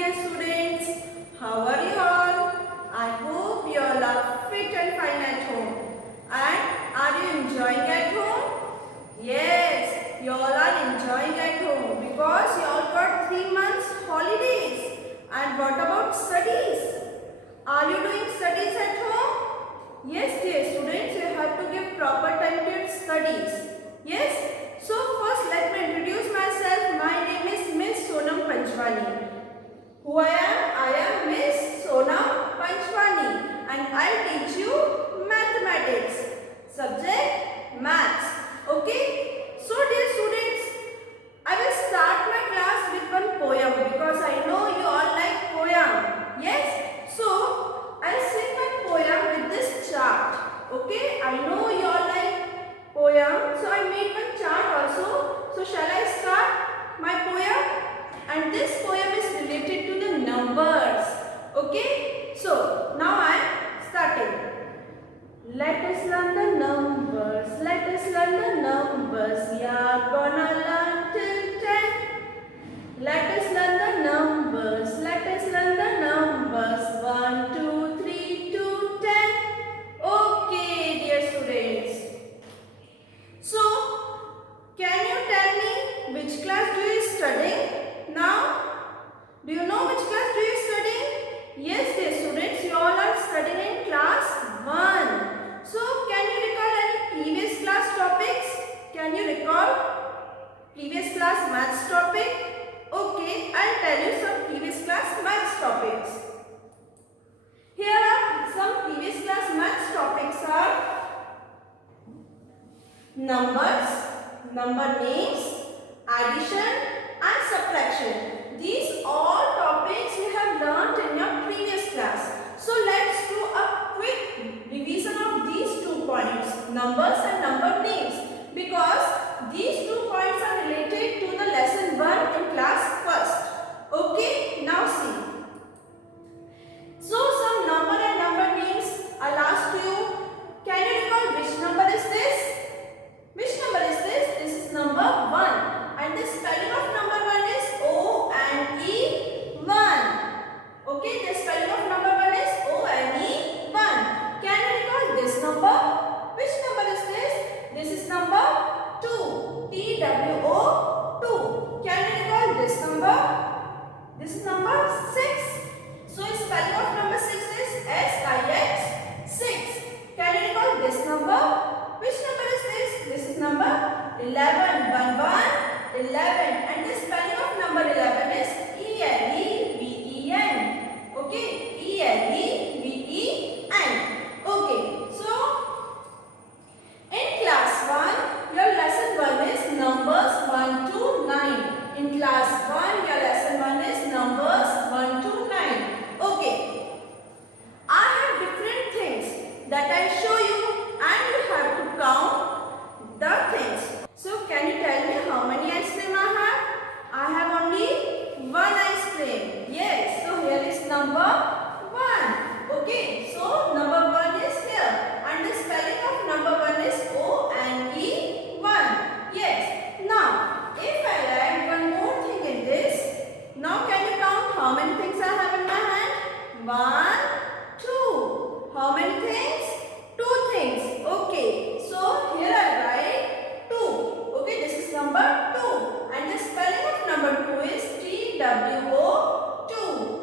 dear students. How are you all? I hope you all are fit and fine at home. And are you enjoying at home? Yes, you all are enjoying at home because you all got 3 months holidays. And what about studies? Are you doing studies at home? Yes, dear students, you have to give proper time to your studies. Yes? So first let me introduce myself. My name is Miss Sonam Panchwani. Who I am? I am Miss Sonam Panchwani and I teach you mathematics. Subject maths. Okay? So dear students, I will start my class with one poem because I know you all like poem. Yes? So I'll sing one poem with this chart. Okay? I know you all like poem. So I made one chart also. So shall I start my poem? And this poem is related to the numbers. Okay? So now I am starting. Let us learn the numbers. Let us learn the numbers. We are gonna learn till 10. Let us learn the numbers. Let us learn the numbers. 1, 2, 3 to 10. Okay, dear students. So, can you tell me which class do you study now? Do you know which class do you study? Yes, dear students, you all are studying in class 1. So, can you recall any previous class topics? Can you recall previous class maths topic? Okay, I'll tell you some previous class maths topics. Here are some previous class maths topics are numbers, number names, addition and subtraction. These all topics you have learnt in your previous class. So let's do a quick revision of these 2 points, numbers and number names, because these 2 points are related to the lesson 1 in class first. Okay, now see. So some number and number names I'll ask you. Can you recall which number is this? Which number is this? This is number 1. And the spelling of number 1 is O-N-E-1. Okay, the spelling of number 1 is O-N-E-1. Can you recall this number? Which number is this? This is number 2. T-W-O-2. Can you recall this number? This is number 6. So, spelling of number 6 is S-I-X, 6. Can you recall this number? Which number is this? This is number 11. 1, 1, 11. And the spelling of number 11 is E-L-E-V-E-N. Okay, E-L-E-V-E-N. Okay, so in class 1, your lesson 1 is numbers 1 to 9. In class 1, your lesson 1 is numbers 1 to 9. Okay, I have different things that I show you and you have to count the things. So can you tell me how many ice cream I have? I have only 1 ice cream. Yes, so here is number 1. Okay, so number 1 is here and the spelling of number 1 is O-N-E-1. Yes, now if I add one more thing in this, now can you count how many things I have in my hand? 1, 2. How many things? 2 things. Okay, so here I write 2. Okay, this is number 2 and the spelling of number 2 is T-W-O-2.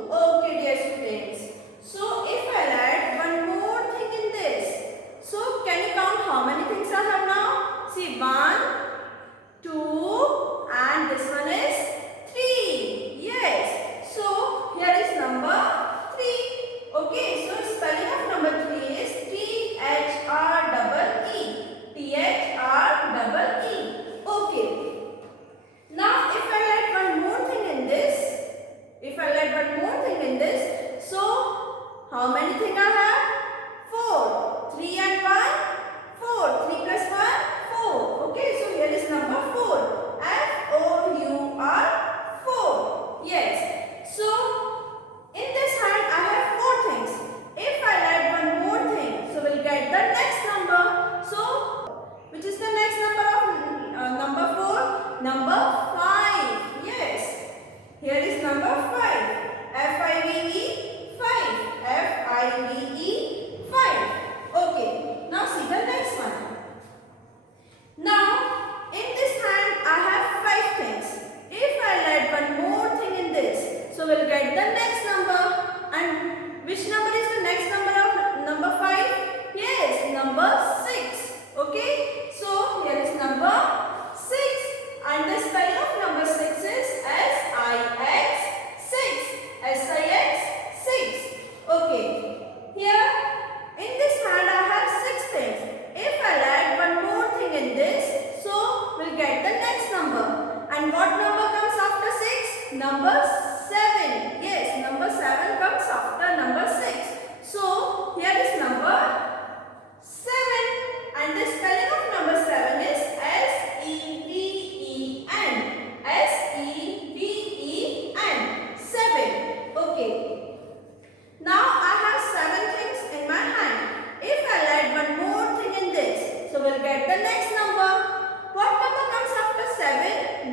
Okay, dear students. So if I add one more thing in this, so can you count how many things I have now? See, 1, 2 and this one is 3. Yes. So here is number 3. Okay, so spelling of number 3 is T-H-R-E-E. T-H-R-E-E. Okay. Now if I add one more thing in this, so how many things I have? 4. 3 and 1, 4. 3 plus 1, 4. Okay,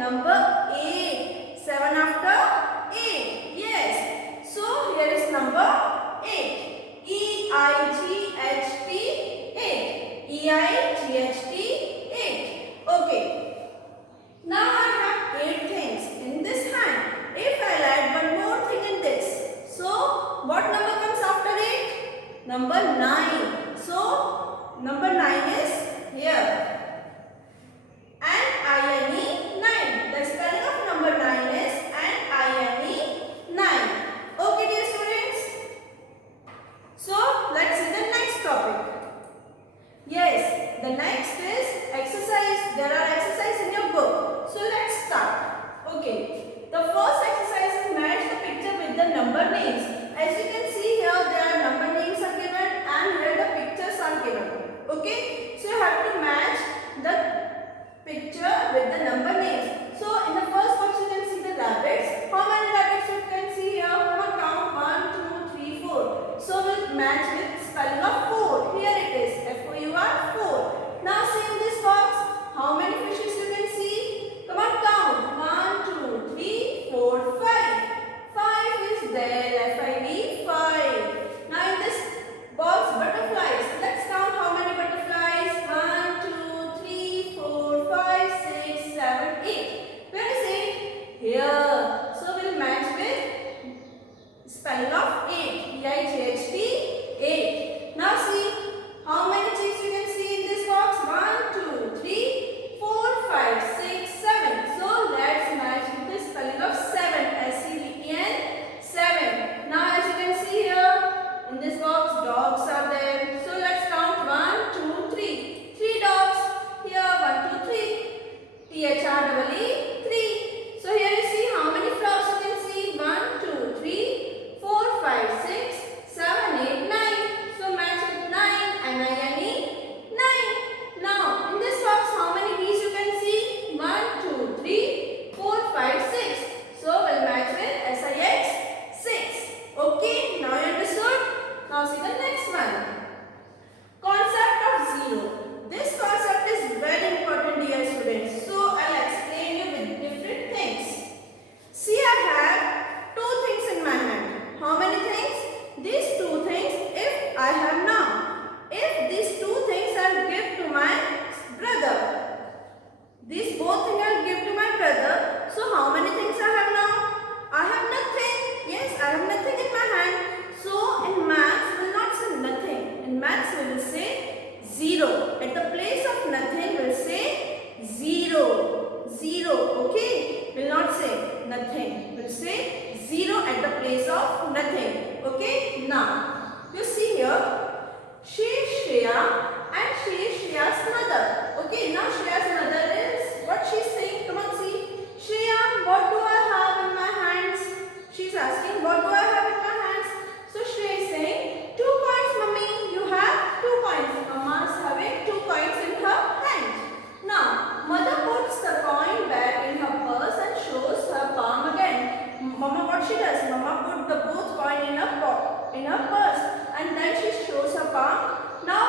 number 8. 7 after 8. Yes. So here is number 8. E-I-G-H-T 8. E-I-G-H-T 8. Okay. Now I have 8 things in this hand. If I add one more thing in this, so what number comes after 8? Number 9. So number 9 is here. And I-N-E 9. The spelling of number 9 is and I-N-E 9. Okay dear students. So let's see the next topic. Yes, the next is exercise. There are exercises in your book. So let's start. Okay. The first exercise is match the picture with the number names. As you can see here, there are number names are given and here the pictures are given. Okay. So you have to match the picture with the number names. So in the first box you can see the rabbits. How many rabbits you can see here? Come on, count 1, 2, 3, 4. So we'll match with spelling of 4. Here it is. F-O-U-R 4. Now see in this box how many fishes you can see. Come on, count 1, 2, 3, 4, 5. 5 is there. F-I-V 5. Now in this box butterflies. Let's count how many butterflies. 1, 2, 3, 4, 5, 6, 7, 8. Where is it? Here. So we'll match with spelling of 8. E-I-G-H-T 8. Now see how many chicks you can see in this box. 1, 2, 3, 4, 5, 6, 7. So let's match with the spelling of 7. S-E-V-E-N 7. Now as you can see here in this box dogs are there. So let's count 1, 2, 3. 3 dogs. Here 1, 2, 3. T-H-R-E-E 3. So here you see how many frogs you can see. 1, 2, 3, 4, 5, 6, 7, 8, 9. So match with 9. N-I-N-E 9. Now in this box how many bees you can see. 1, 2, 3, 4, 5, 6. So we'll match with S-I-X 6. Okay. Now you understood. Now see the next one. Concept of zero. This concept is very important dear students. So I'll explain you with different things. See I have 2 things in my hand. How many things? These 2 things if I have now. If these 2 things I'll give to my brother. These both things I'll give to my brother. So how many things I have now? I have nothing. Yes, I have nothing in my hand. So in maths we will not say nothing. In maths we will say 0. At the place of nothing we will say 0. 0. Okay? We will not say nothing. We will say 0 at the place of nothing. Okay? Now, you see here, she is Shreya and she is Shreya's mother. Okay? Now Shreya's mother is, what she is saying? Come on, see. Shreya, what do I have in my hands? She is asking, what do I have in my hands? So Shreya is saying, 2 coins, mummy. You have 2 coins. Mama is having 2 coins in her hand. Now, mother puts the coin back in her purse and shows her palm again. Mama, what she does? Mama put both coin in her purse and then she shows her palm. Now,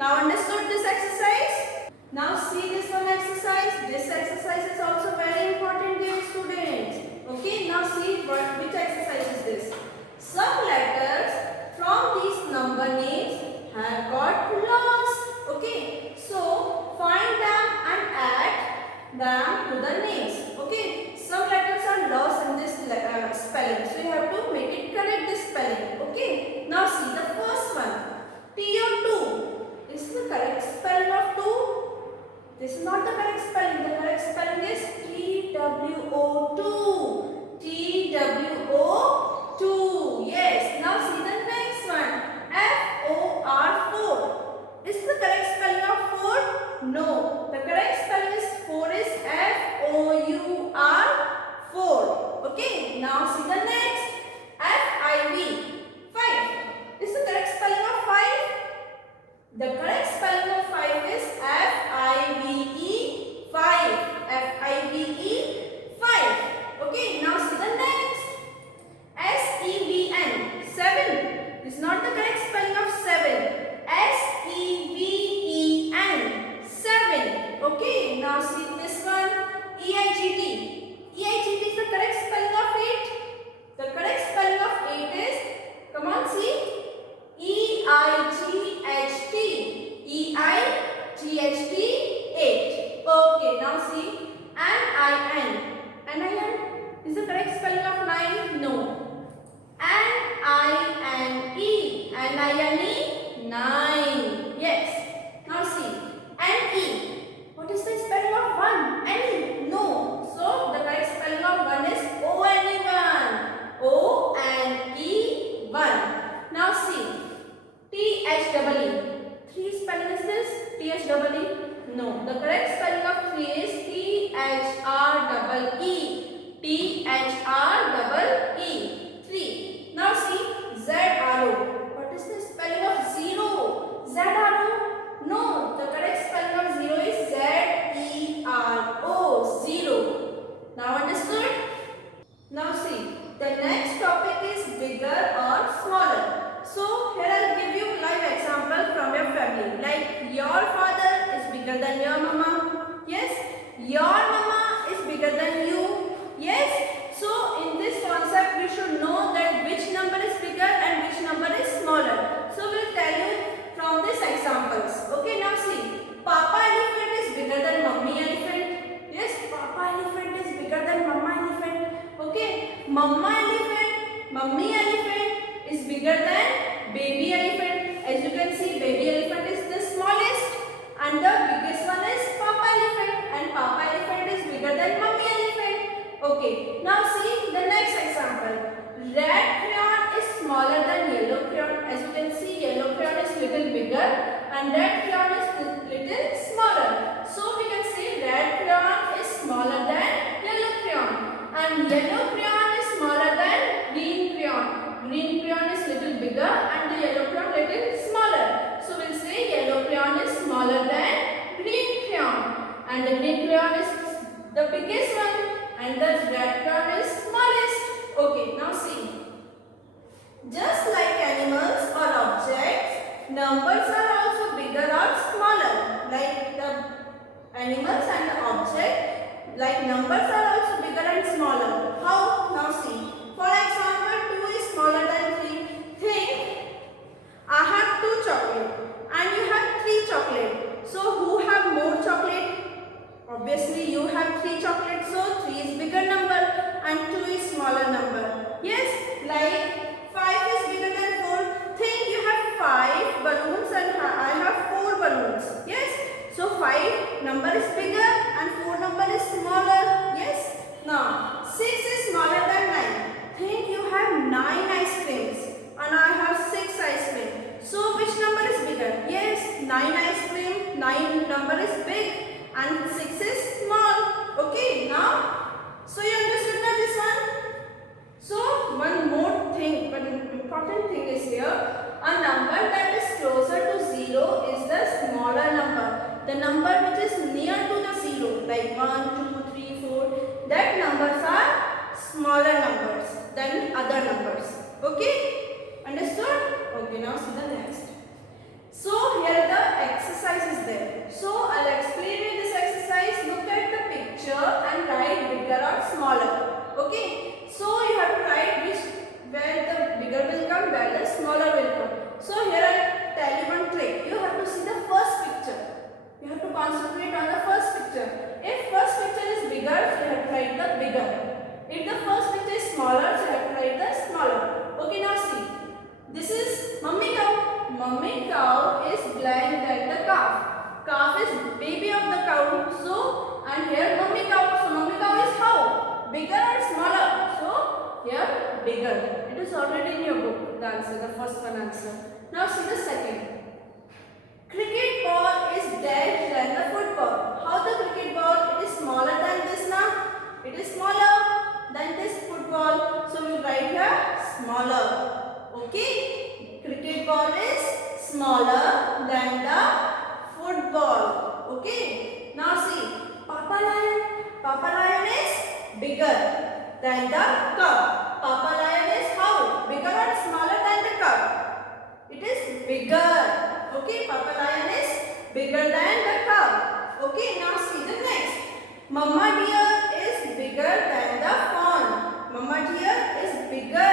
Now understood this exercise? Now see this one exercise. This exercise is also very important, dear students. Okay, now see which exercise is this. Some letters from these number names have got lost. Okay, so find them and add them to the names. Okay, some letters are lost in this spelling, so you have to make it correct this spelling. Okay, now see the first one. TO2 is the correct spelling of 2. This is not the correct spelling. The correct spelling is TWO2. TWO2. Yes. Now see the next one. FOR4. Is the correct spelling of 4? No. The correct spelling is 4 is FOUR4. Okay. Now see the next. FIV. 5. Is the correct spelling of 5? The correct spelling of 5 is FIVE 5. FIVE 5. Okay, now see the next. SEVN 7. This is not the correct spelling of 7. SEVEN 7. Okay, now see this one. EIGT. EIGT is the correct spelling of 8. The correct spelling of 8 is, come on, see. EIGHT. EIGHT 8. Okay, now see. NIN. NIN is the correct spelling of 9? No. NINE. NINE 9. Yes. Now see. NE. What is the spelling of 1? NE. No. So the correct spelling of 1 is ONE1. ONE1. Now see. THEE. 3 spelling is this? THEE? No. The correct spelling of 3 is THREE. THREE. 3. Now see. ZRO. What is the spelling of 0? ZRO? No. The correct spelling of 0 is ZERO. 0. Now understood? Now see. The next topic is bigger or smaller. So here I'll give you live example from your family. Like your father is bigger than your mama. Yes. Your mama is bigger than you. Yes. So in this concept we should know that which number is bigger and which number is smaller. So we'll tell you from these examples. Okay, now see. Papa elephant is bigger than mummy elephant. Yes, Papa elephant is bigger than mama elephant. Okay. Mama elephant, mummy elephant is bigger than baby elephant. As you can see, baby elephant is the smallest and the biggest one is Papa elephant, and Papa elephant is bigger than mummy elephant. Okay, now see the next example. Red crayon is smaller than yellow crayon. As you can see, yellow crayon is little bigger and red crayon is little smaller. So we can say red crayon is smaller than yellow crayon, and yellow crayon is smaller than green crayon. Green crayon is little bigger and the yellow crayon little smaller. So we'll say yellow crayon is smaller than green crayon, and the green crayon is the biggest one and the red crayon is smallest. Okay, now see. Just like animals or objects, numbers are also bigger or smaller. Like the animals and the object, like numbers are also bigger and smaller. How? Now see. For example, 2 is smaller than 3. Think, I have 2 chocolate and you have 3 chocolate. So who have more chocolate? Obviously you have 3 chocolates, so 3 is bigger number and 2 is smaller number. Yes, like 5 is bigger than 4. Think you have 5 balloons and I have 4 balloons. Yes, so 5 number is bigger and 4 number is smaller. Yes, now 6 is smaller than 9. Think you have 9 ice creams and I have 6 ice cream. So which number is bigger? Yes, 9 ice cream, 9 number is big and 6 is small. Okay, now, so you understood now this one? So one more thing, one important thing is here. A number that is closer to 0 is the smaller number. The number which is near to the 0, like 1, 2, 3, 4, that numbers are smaller numbers than other numbers. Okay? Understood? Okay, now see the next. So here the only cow is blind than the calf. Calf is baby of the cow. So, and here mummy cow. So, mummy cow is how? Bigger or smaller? So, here bigger. It is already in your book, the answer, the first one answer. Now, see the second. Cricket ball is dash than the football. How the cricket ball? It is smaller than this now. It is smaller than this football. So, we will write here smaller. Okay. Cricket ball is smaller than the football. Okay. Now see, Papa Lion. Papa Lion is bigger than the cub. Papa Lion is how? Bigger or smaller than the cub? It is bigger. Okay. Papa Lion is bigger than the cub. Okay. Now see the next. Mama deer is bigger than the fawn. Mama deer is bigger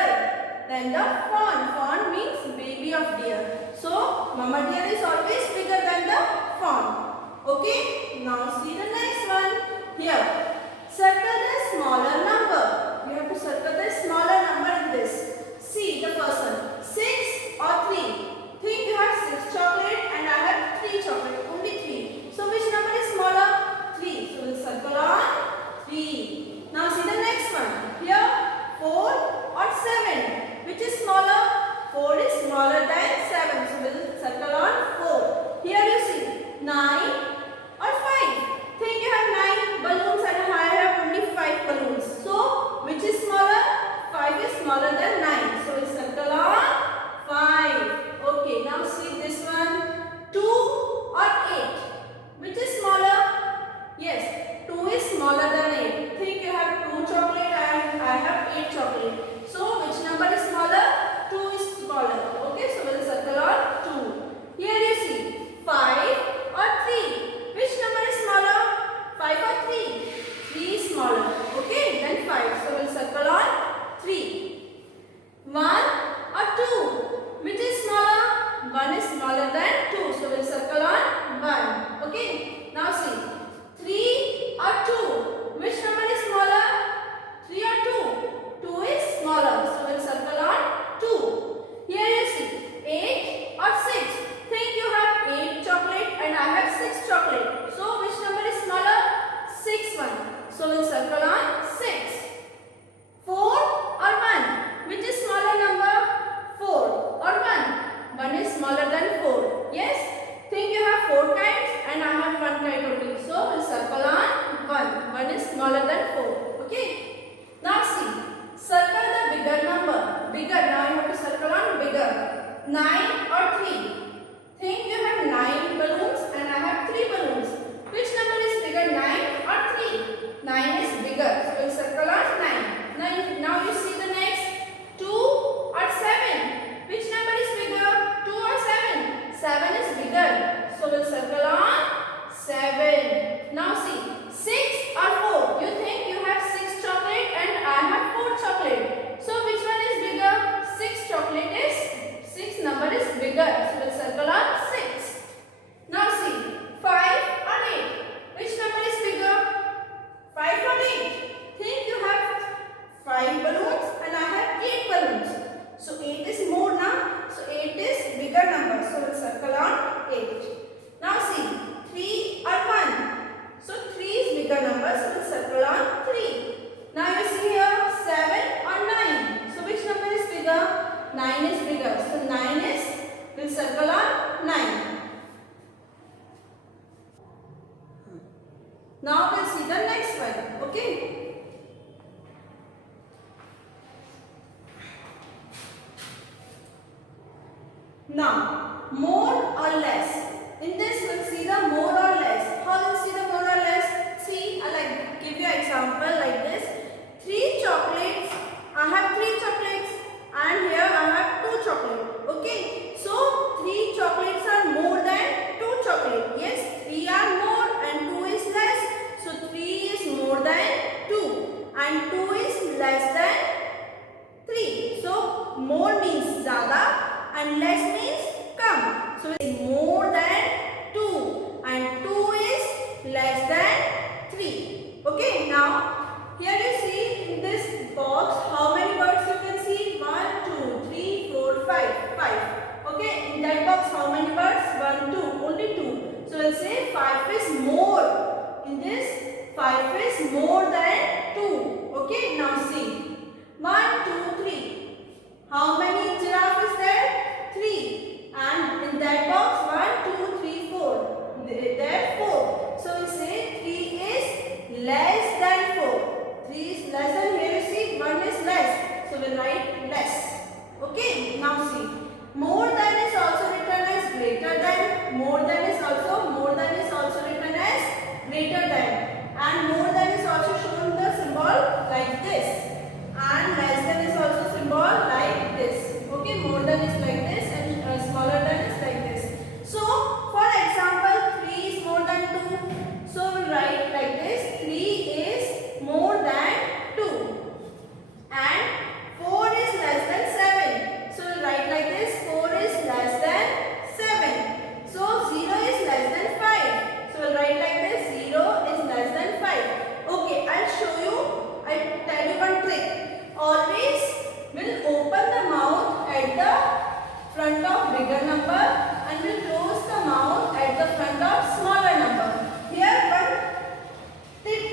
than the fawn. Fawn means baby of deer. So, mama deer is always bigger than the fawn. Okay. Now, see the next one. Here. Circle the smaller number. You have to circle the smaller number in this. See the first one. 6 or 3. Think you have 6 chocolate and I have 3 chocolate. Only 3. So, which number is smaller? 3. So, we will circle on 3. Now, see the next one. Here, 4 or 7. Which is smaller? 4 is smaller than 7. So, we will circle on 4. Here you see 9 or 5. Think you have 9 balloons and I have only 5 balloons. So, which is smaller? 5 is smaller than 9. So, we will circle on 5. Okay, now see this one. 2 or 8. Which is smaller? Yes, 2 is smaller than 8. Think you have 2 chocolate and I have 8 chocolate. So, which number is smaller? 2 is smaller. Okay, so we will circle on 2. Here you see 5 or 3. Which number is smaller? 5 or 3? 3 is smaller. Okay, then 5. So we will circle on 3. 1 or 2. Which is smaller? 1 is smaller than 2. So we will circle on 1. Okay, now see 3 or 2. Which number is smaller? 3 or 2? 2 is smaller. So we will circle on 2. Here you see 8 or 6. Think you have 8 chocolate and I have 6 chocolate. So which number is smaller? 6 one. So we will circle on 6. 4 or 1. Which is smaller number? 4 or 1. 1 is smaller than 4. Yes? Think you have 4 kites and I have 1 kite only. So we will circle on 1. 1 is smaller than 4. Okay? Now see. Circle the bigger number. Bigger. Now you have to circle on bigger. 9 or 3. Think you have 9 balloons and I have 3 balloons. Which number is bigger, 9 or 3? 9 is bigger. So we will circle on 9. Now you see the next. 2 or 7. Which number is bigger, 2 or 7? 7 is bigger. So we will circle on 7. Now see. 6 or 4. You think you have 6 chocolate and I have 4 chocolate. So which one is bigger? 6 chocolate is, 6 number is bigger. So we will circle on 6. Now see. 5 or 8. Which number is bigger? 5 or 8. Think you have 5 balloons and I have 8 balloons. So 8 is more now. So 8 is bigger number. So we will circle on 8. Now see. 3 or 1. So 3 is bigger number, so we will circle on 3. Now you see here 7 or 9. So which number is bigger? 9 is bigger. So 9 is, we will circle on 9. Now we will see the next one. Okay. Now, more or less. In this we will see the more or less. How will we see the more or less? See, I like give you an example like this. 3 chocolates. I have 3 chocolates and here I have 2 chocolates. Okay. So 3 chocolates are more than 2 chocolates. Yes, 3 are more and 2 is less. So 3 is more than 2 and 2 is less than 3. So more means zyada and less means come. So it is more than 2 and 2 is less than 3. Okay, now here you see in this box how many birds you can see? 1, 2, 3, 4, 5. 5. we'll say 5 is more. In this, 5 is more than 2. Okay, now see. 1, 2, 3. How many giraffe is there? 3. And in that box, 1, 2, 3, 4. There 4. So we say 3 is less than 4. 3 is less than, here you see 1 is less. So we'll write less. Okay, now see. More than is also written as greater than. More than is also written as greater than. And more than is also shown the symbol like this. And less than is also symbol like this. Okay, more than is like this and smaller than is like this. So, for example, 3 is more than 2. So, we'll write like this. 3 is more than 2. And 4 is less than 7. So, we'll write like this. 4 is less than 7. So, 0 is less than 5. So, we'll write like this. 0 is less than 5. Okay, I'll show you. I'll tell you one trick. Always will open the mouth at the front of bigger number and will close the mouth at the front of smaller number. Here one trick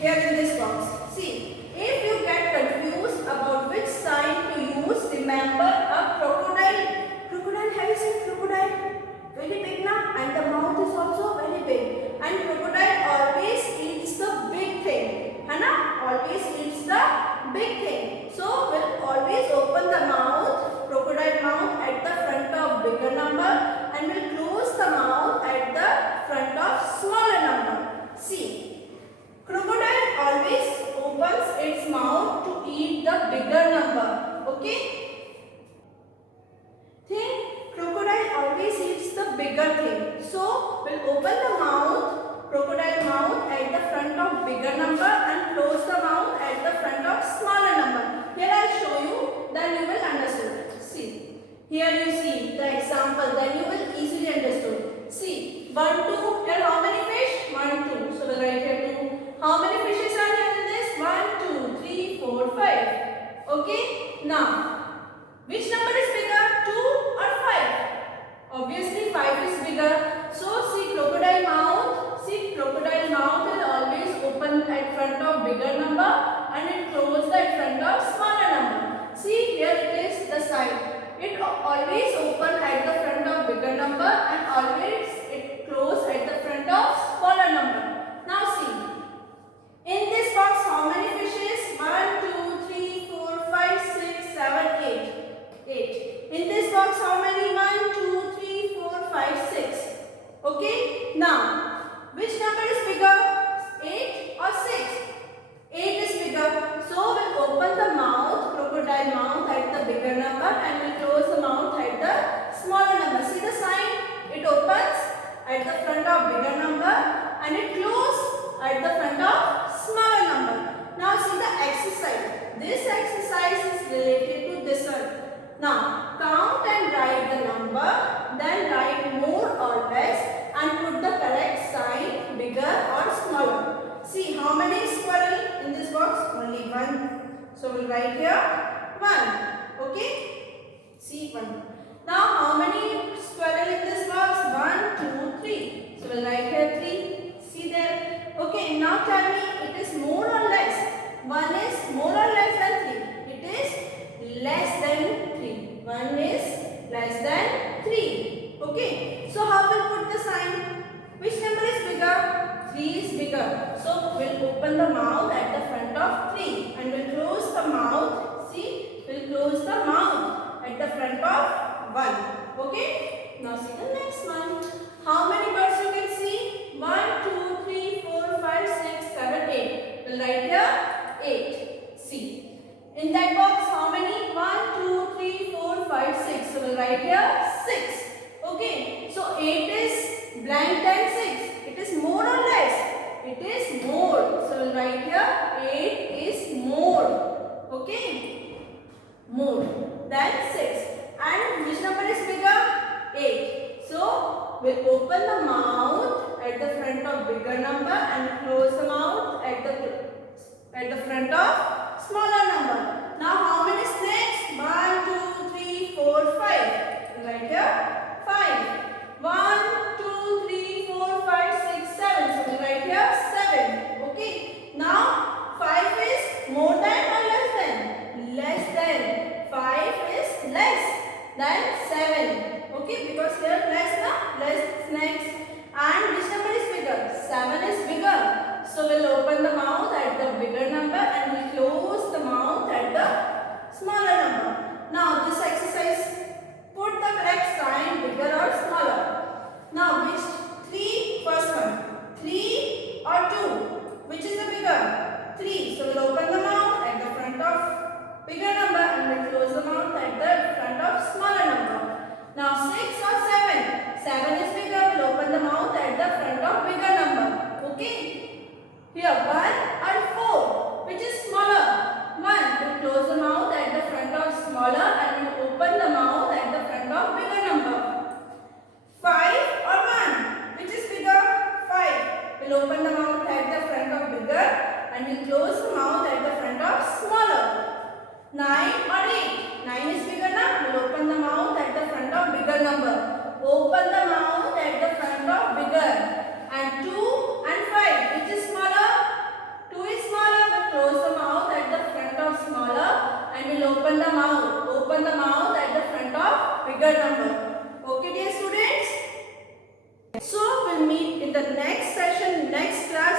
here in this box. See, if you get confused about which sign to use, remember a crocodile. Crocodile, have you seen crocodile? Very big now, and the mouth is also very big. And crocodile always eats the big thing. Hana? Always eats the big thing. So we'll always open the mouth, crocodile mouth at the front of bigger number and we'll close the mouth at the front of smaller number. See, crocodile always opens its mouth to eat the bigger number. Okay? Think crocodile always eats the bigger thing. So we'll open the mouth, crocodile mouth at the front of bigger number and close the mouth at the front of smaller number. Here I'll show you, then you will understand. See, here you see the example, then you will easily understand. See, 1, 2, here how many fish? 1, 2. So we'll write here 2. How many fishes are here in this? 1, 2, 3, 4, 5. Okay, now, which number is bigger? 2 or 5? Obviously 5 is bigger. So see crocodile mouth will always open at front of bigger number and it closes at front of smaller number. See here it is the side. It always open at the front of bigger number and always it close at the front of smaller number. Now see, in this box how many fishes? 1, 2, 3, 4, 5, 6, 7, 8. 8. In this box how many? 1, 2, 3, 4, 5, 6. Okay. Now, which number is bigger? 8 or 6? 8 is bigger. So, we'll open the mouth, crocodile mouth at the bigger number and we'll close the mouth at the smaller number. See the sign? It opens at the front of bigger number and it closes at the front of smaller number. Now, see the exercise. This exercise is related to this one. Now, count and write the number, then write more or less and put the correct sign, bigger or smaller. See, how many squirrel in this box? Only 1. So, we'll write here 1. Okay? See, 1. Now, how many squirrel in this box? 1, 2, 3. So, we'll write here 3. See there? Okay, now tell me, it is more or less? 1 is more or less than 3? It is less than 3. 1 is less than 3. Okay. So how we'll put the sign? Which number is bigger? 3 is bigger. So we'll open the mouth at the front of 3 and we'll close the mouth. See, we'll close the mouth at the front of 1. Okay. Now see the next one. How many birds you can see? 1, 2, 3, 4, 5, 6, 7, 8. We'll write here 8. See. In that box, how many? 1, 2, 3, 4, 5, 6. So, we'll write here 6. Okay. So, 8 is blank than 6. It is more or less? It is more. So, we'll write here 8 is more. Okay. More than 6. And which number is bigger? 8. So, we'll open the mouth at the front of bigger number and close the mouth at the front of smaller number. Now how many snakes? 1, 2, 3, 4, 5. Write here 5. 1, 2, 3, So we'll meet in the next session, next class